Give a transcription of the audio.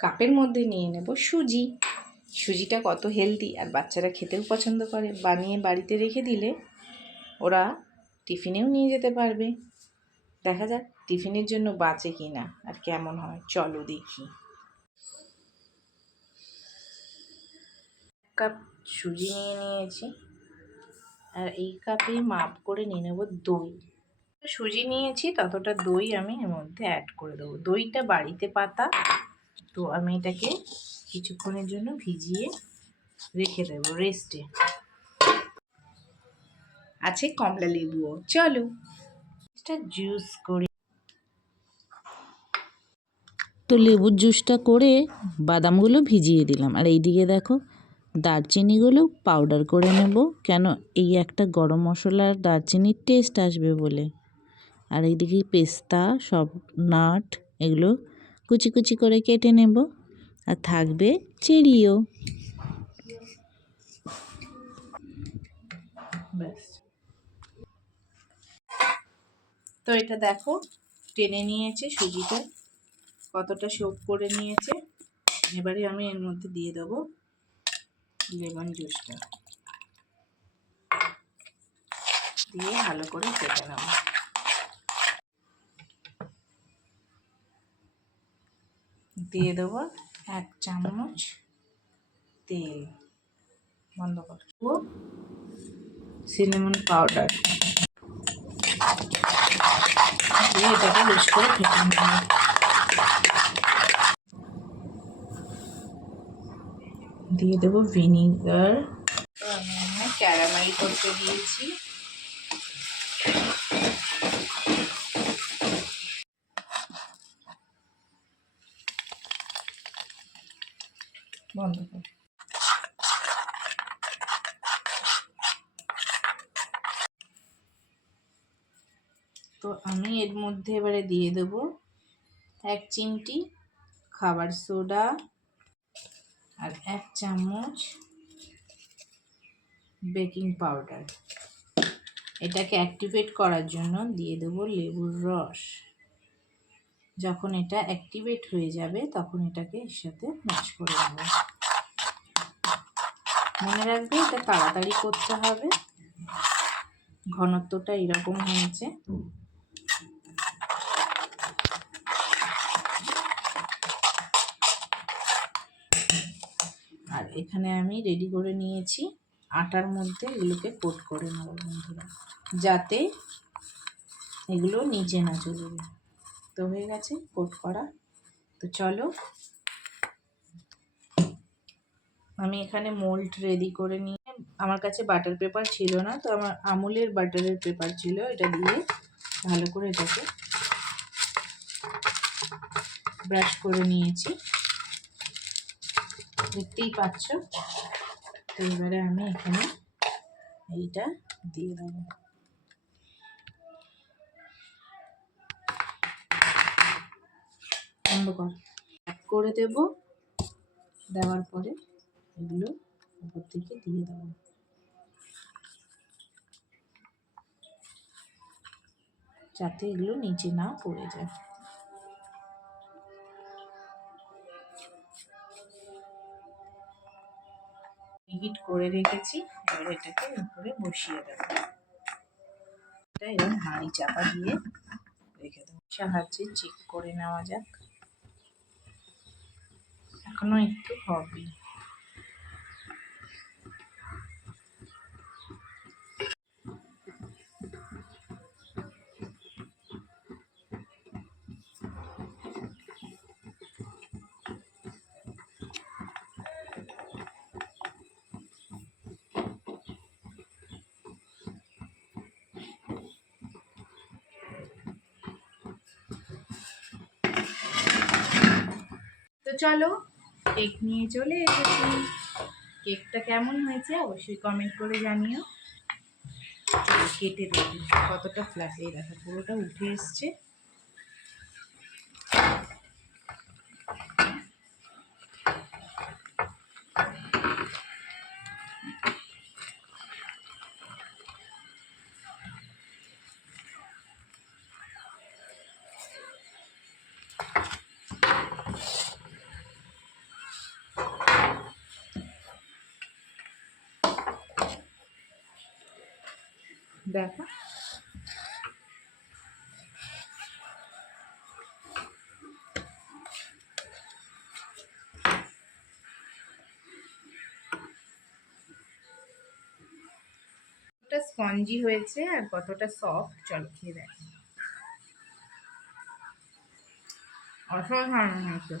কাপের মধ্যে নিয়ে নেব সুজি। সুজিটা কত হেলদি, আর বাচ্চারা খেতেও পছন্দ করে। বানিয়ে বাড়িতে রেখে দিলে ওরা টিফিনেও নিয়ে যেতে পারবে। দেখা যাক টিফিনের জন্য বাঁচে কি না আর কেমন হয়, চলো দেখি। কাপ সুজি নিয়ে নিয়েছি, আর এই কাপে মাপ করে নিয়ে নেব দই। সুজি নিয়েছি ততটা দই আমি এর মধ্যে অ্যাড করে দেবো। দইটা বাড়িতে পাতা, তো আমি এটাকে কিছুক্ষণের জন্য ভিজিয়ে রেখে দেবো রেস্টে। আছে কমলা লেবুও, চলো এটা জুস করি। তো লেবুর জুসটা করে বাদামগুলো ভিজিয়ে দিলাম, আর এইদিকে দেখো দারচিনিগুলো পাউডার করে নেব, কেন এই একটা গরম মশলার দারচিনির টেস্ট আসবে বলে। আর এইদিকে পেস্তা, সব নাট এগুলো কুচি কুচি করে কেটে নেব, আর থাকবে চেরিও। ব্যাস, তো এটা দেখো টেনে নিয়েছে সুজিটা, কতটা সোপ করে নিয়েছে। এবারে আমি এর মধ্যে দিয়ে দেবো লেমন জুসটা, দিয়ে ভালো করে ফেটে নেব। দিয়ে দেবো 1 চামচ তেল, বন্ধ করবো, সিনামন পাউডার দিয়ে এটাকে বেশ করে ফেটে নেব। দিয়ে দেবো ভিনিগার, তো আমি এখানে ক্যারামেল করতে দিয়েছি। বন্ধ কর। তো আমি এর মধ্যে এবারে দিয়ে দেবো 1 চিমটি খাবার সোডা আর 1 চামচ বেকিং পাউডার। এটাকে অ্যাক্টিভেট করার জন্য দিয়ে দেবো লেবুর রস। যখন এটা অ্যাক্টিভেট হয়ে যাবে তখন এটাকে এর সাথে মিক্স করে নেব। মনে রাখবে এটা তাড়াতাড়ি করতে হবে, ঘনত্বটা এরকম হয়েছে। আর এখানে আমি রেডি করে নিয়েছি আটার মধ্যে এগুলোকে কোট করে নেব বন্ধুরা, যাতে এগুলো নিচে না চলে যায়। তো হয়ে গেছে কোট করা। তো চলো, আমি এখানে মোল্ড রেডি করে নিয়ে, আমার কাছে বাটার পেপার ছিল না, তো আমার আমুলের বাটারের পেপার ছিল, এটা দিয়ে ভালো করে এটাকে ব্রাশ করে নিয়েছি, দেখতেই পাচ্ছ। তো এবারে আমি এখানে এইটা দিয়ে দেবো। বন্ধ করে দেবো, দেওয়ার পরে এগুলো উপর থেকে দিয়ে দেবো। যাতে এগুলো নিচে না পড়ে যায়। হিট করে রেখেছি, এবার এটাকে উপরে বসিয়ে দেবো। এটা এরকম হাঁড়ি চাপা দিয়ে রেখে দেবো। সাহায্যে চেক করে নেওয়া যাক, এখনো একটু হবে। তো চলো কেক নিয়ে চলে এসেছি। কেকটা কেমন হয়েছে অবশ্যই কমেন্ট করে জানিও। কেটে দেখি কতটা ফ্ল্যাটে, দেখো পুরোটা উঠে এসছে। দেখো কতটা স্পঞ্জি হয়েছে আর কতটা সফট, চলো খেয়ে দেখো। অসাধারণ হয়েছে।